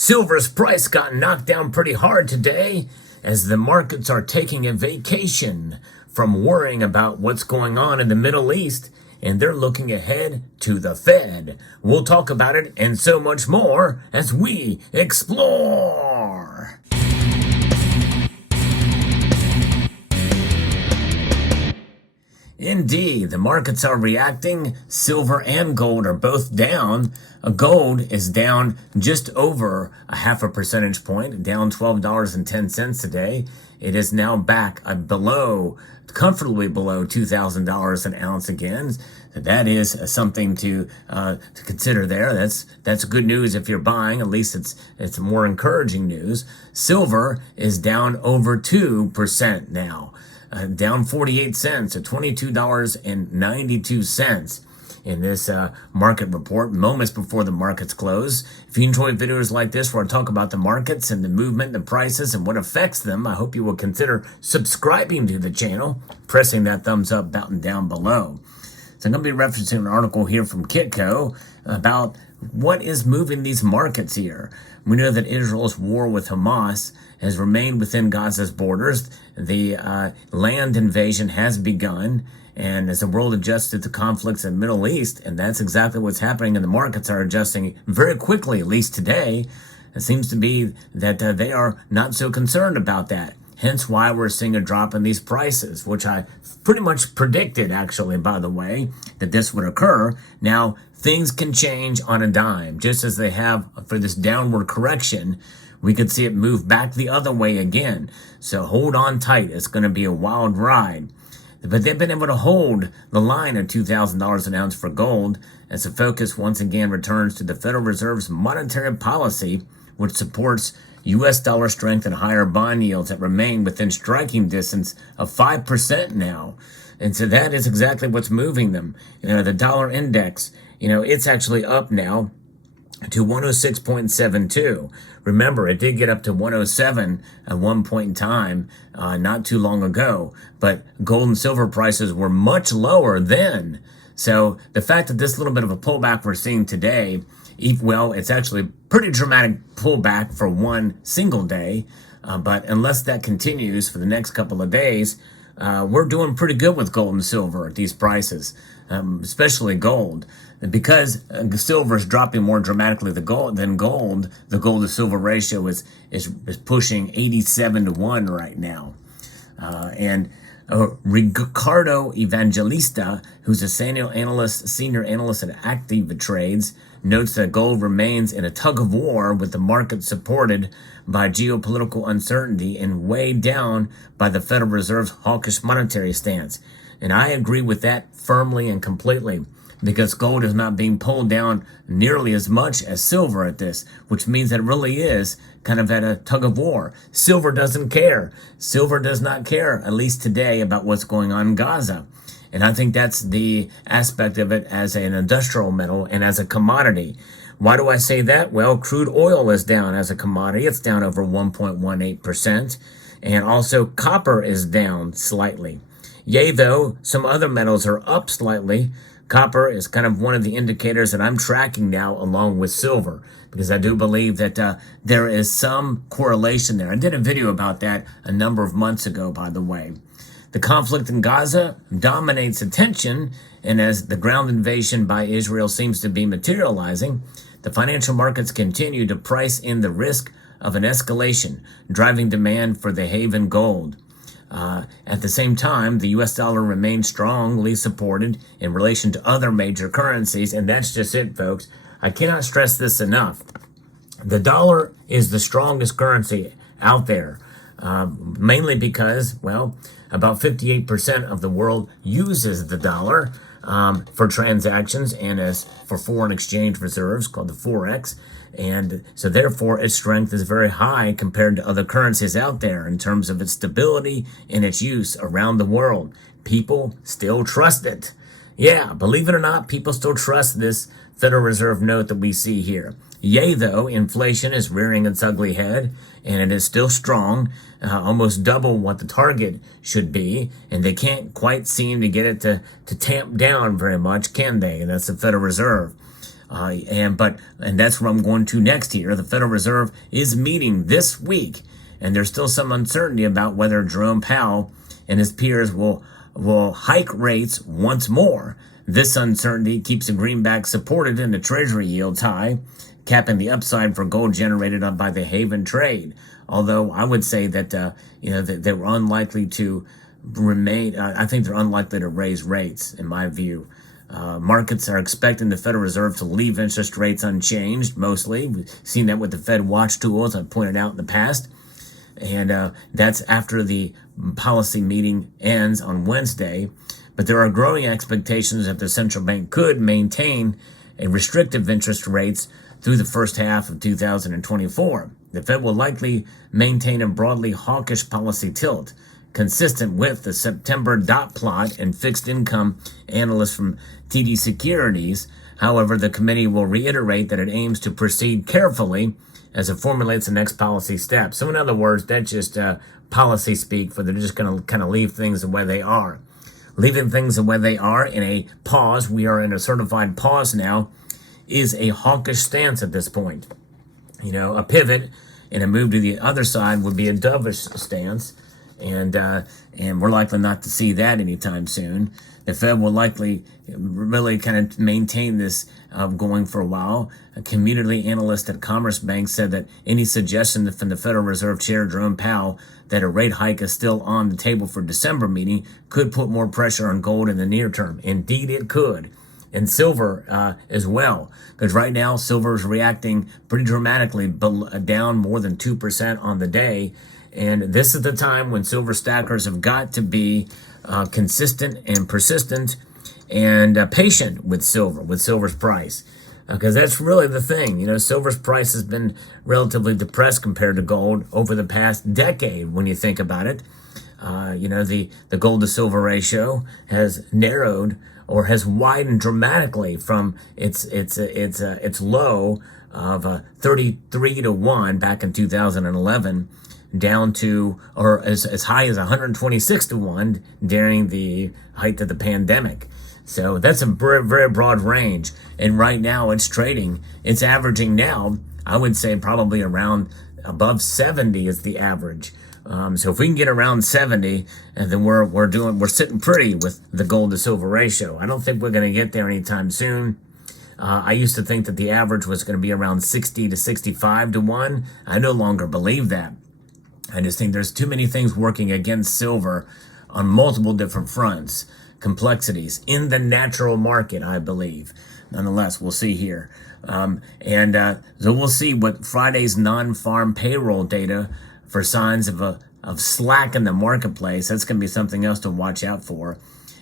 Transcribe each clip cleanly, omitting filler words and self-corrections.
Silver's price got knocked down pretty hard today as the markets are taking a vacation from worrying about what's going on in the Middle East, and they're looking ahead to the Fed. We'll talk about it and so much more as we explore. Indeed, the markets are reacting. Silver and gold are both down. Gold is down just over a half a percentage point, down $12.10 today. It is now back comfortably below $2,000 an ounce again. That is something to consider there. That's good news if you're buying. At least it's more encouraging news. Silver is down over 2% now. Down 48 cents to $22.92 in this market report, moments before the markets close. If you enjoy videos like this where I talk about the markets and the movement, the prices, and what affects them, I hope you will consider subscribing to the channel, pressing that thumbs up button down below. So I'm going to be referencing an article here from Kitco about what is moving these markets here. We know that Israel's war with Hamas has remained within Gaza's borders. The land invasion has begun, and as the world adjusts to the conflicts in the Middle East, and that's exactly what's happening, and the markets are adjusting very quickly, at least today. It seems to be that they are not so concerned about that. Hence why we're seeing a drop in these prices, which I pretty much predicted, actually, by the way, that this would occur. Now, things can change on a dime, just as they have for this downward correction. We could see it move back the other way again. So hold on tight. It's going to be a wild ride. But they've been able to hold the line at $2,000 an ounce for gold as the focus once again returns to the Federal Reserve's monetary policy, which supports U.S. dollar strength and higher bond yields that remain within striking distance of 5% now. And so that is exactly what's moving them. The dollar index, it's actually up now to 106.72. Remember, it did get up to 107 at one point in time, not too long ago, but gold and silver prices were much lower then. So the fact that this little bit of a pullback we're seeing today, well, it's actually a pretty dramatic pullback for one single day, but unless that continues for the next couple of days, we're doing pretty good with gold and silver at these prices, especially gold. Because silver is dropping more dramatically than gold, the gold to silver ratio is pushing 87 to 1 right now. And Ricardo Evangelista, who's a senior analyst at Active Trades, notes that gold remains in a tug of war with the market supported by geopolitical uncertainty and weighed down by the Federal Reserve's hawkish monetary stance. And I agree with that firmly and completely, because gold is not being pulled down nearly as much as silver at this, which means that it really is kind of at a tug of war. Silver doesn't care. Silver does not care, at least today, about what's going on in Gaza. And I think that's the aspect of it as an industrial metal and as a commodity. Why do I say that? Well, crude oil is down as a commodity. It's down over 1.18%. And also copper is down slightly. Yea, though, some other metals are up slightly. Copper is kind of one of the indicators that I'm tracking now along with silver, because I do believe that there is some correlation there. I did a video about that a number of months ago, by the way. The conflict in Gaza dominates attention, and as the ground invasion by Israel seems to be materializing, the financial markets continue to price in the risk of an escalation, driving demand for the haven gold. At the same time, the U.S. dollar remains strongly supported in relation to other major currencies, and that's just it, folks. I cannot stress this enough. The dollar is the strongest currency out there, mainly because, well, about 58% of the world uses the dollar for transactions and as for foreign exchange reserves, called the Forex. And so therefore its strength is very high compared to other currencies out there in terms of its stability and its use around the world. People still trust it. Yeah, believe it or not, people still trust this Federal Reserve note that we see here. Yea, though, inflation is rearing its ugly head, and it is still strong, almost double what the target should be, and they can't quite seem to get it to tamp down very much, can they? And that's the Federal Reserve. And that's where I'm going to next here. The Federal Reserve is meeting this week, and there's still some uncertainty about whether Jerome Powell and his peers will hike rates once more. This uncertainty keeps the greenback supported and the Treasury yields high, capping the upside for gold generated by the Haven trade. Although I would say that that they were unlikely to remain. I think they're unlikely to raise rates, in my view. Markets are expecting the Federal Reserve to leave interest rates unchanged, mostly. We've seen that with the Fed watch tools I've pointed out in the past. And that's after the policy meeting ends on Wednesday. But there are growing expectations that the central bank could maintain a restrictive interest rates through the first half of 2024. The Fed will likely maintain a broadly hawkish policy tilt, consistent with the September dot plot and fixed income analysts from TD Securities. However, the committee will reiterate that it aims to proceed carefully as it formulates the next policy step. So in other words, that's just policy speak for they're just going to kind of leave things the way they are. Leaving things the way they are in a pause, we are in a certified pause now, is a hawkish stance at this point. A pivot and a move to the other side would be a dovish stance, and we're likely not to see that anytime soon. The Fed will likely really kind of maintain this going for a while. A community analyst at Commerce Bank said that any suggestion from the Federal Reserve Chair Jerome Powell that a rate hike is still on the table for December meeting could put more pressure on gold in the near term. Indeed, it could. And silver as well, because right now silver is reacting pretty dramatically, down more than 2% on the day. And this is the time when silver stackers have got to be consistent and persistent and patient with silver's price. Because that's really the thing. Silver's price has been relatively depressed compared to gold over the past decade when you think about it. The gold to silver ratio has narrowed or has widened dramatically from its low of 33 to 1 back in 2011 down to, or as high as 126 to 1 during the height of the pandemic. So that's a very, very broad range. And right now it's averaging now, I would say probably around above 70 is the average. So if we can get around 70, and then we're sitting pretty with the gold to silver ratio. I don't think we're going to get there anytime soon. I used to think that the average was going to be around 60 to 65 to 1. I no longer believe that. I just think there's too many things working against silver on multiple different fronts, complexities in the natural market, I believe. Nonetheless, we'll see here. So we'll see what Friday's non-farm payroll data for signs of slack in the marketplace. That's going to be something else to watch out for.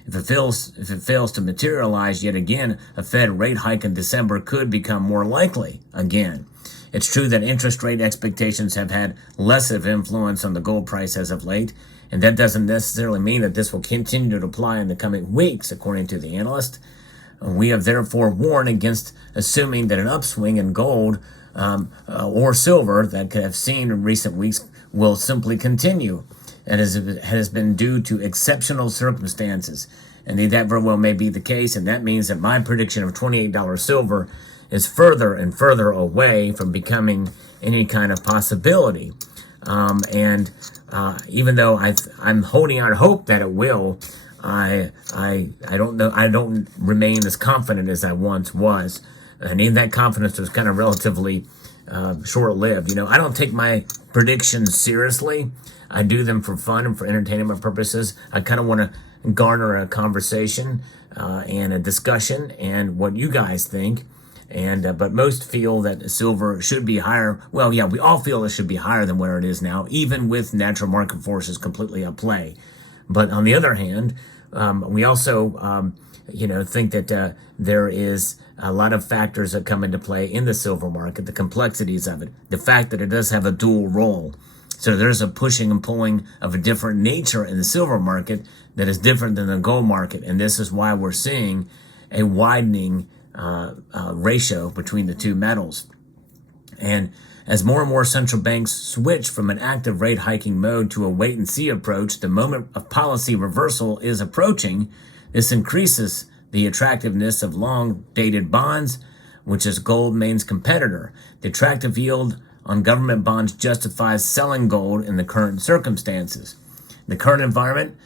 If it fails to materialize yet again, a Fed rate hike in December could become more likely again. It's true that interest rate expectations have had less of influence on the gold price as of late, and that doesn't necessarily mean that this will continue to apply in the coming weeks, according to the analyst. We have therefore warned against assuming that an upswing in gold or silver that could have seen in recent weeks will simply continue, and has been due to exceptional circumstances. And that very well may be the case, and that means that my prediction of $28 silver is further and further away from becoming any kind of possibility. Even though I'm holding out hope that it will, I don't know. I don't remain as confident as I once was, and even that confidence was kind of relatively short-lived. I don't take my predictions seriously. I do them for fun and for entertainment purposes. I kind of want to garner a conversation and a discussion and what you guys think. But most feel that silver should be higher. Well, yeah, we all feel it should be higher than where it is now, even with natural market forces completely at play. But on the other hand, we also, think that there is a lot of factors that come into play in the silver market, the complexities of it, the fact that it does have a dual role. So there's a pushing and pulling of a different nature in the silver market that is different than the gold market. And this is why we're seeing a widening ratio between the two metals. And as more and more central banks switch from an active rate hiking mode to a wait and see approach, the moment of policy reversal is approaching. This increases the attractiveness of long dated bonds, which is gold's main competitor. The attractive yield on government bonds justifies selling gold in the current circumstances. In the current environment,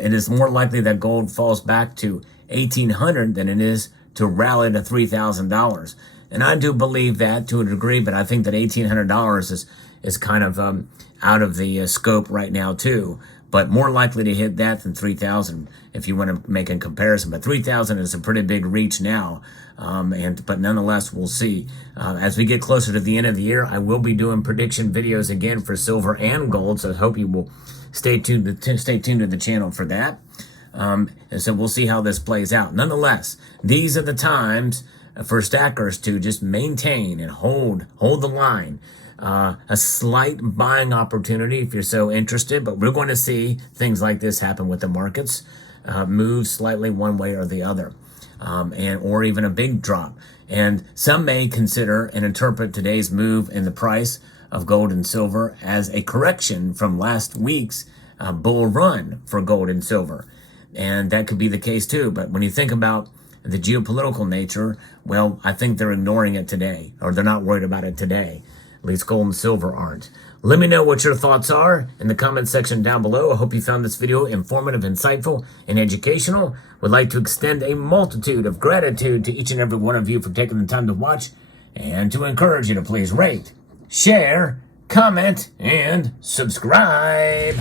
it is more likely that gold falls back to $1,800 than it is to rally to $3,000. And I do believe that to a degree, but I think that $1,800 is kind of out of the scope right now too. But more likely to hit that than 3,000 if you want to make a comparison. But 3,000 is a pretty big reach now. But nonetheless, we'll see. As we get closer to the end of the year, I will be doing prediction videos again for silver and gold. So I hope you will stay tuned to the channel for that. And so we'll see how this plays out. Nonetheless, these are the times for stackers to just maintain and hold the line. A slight buying opportunity if you're so interested, but we're going to see things like this happen with the markets, move slightly one way or the other, or even a big drop. And some may consider and interpret today's move in the price of gold and silver as a correction from last week's bull run for gold and silver. And that could be the case too. But when you think about the geopolitical nature, well, I think they're ignoring it today, or they're not worried about it today. At least gold and silver aren't. Let me know what your thoughts are in the comment section down below. I hope you found this video informative, insightful, and educational. Would like to extend a multitude of gratitude to each and every one of you for taking the time to watch, and to encourage you to please rate, share, comment, and subscribe.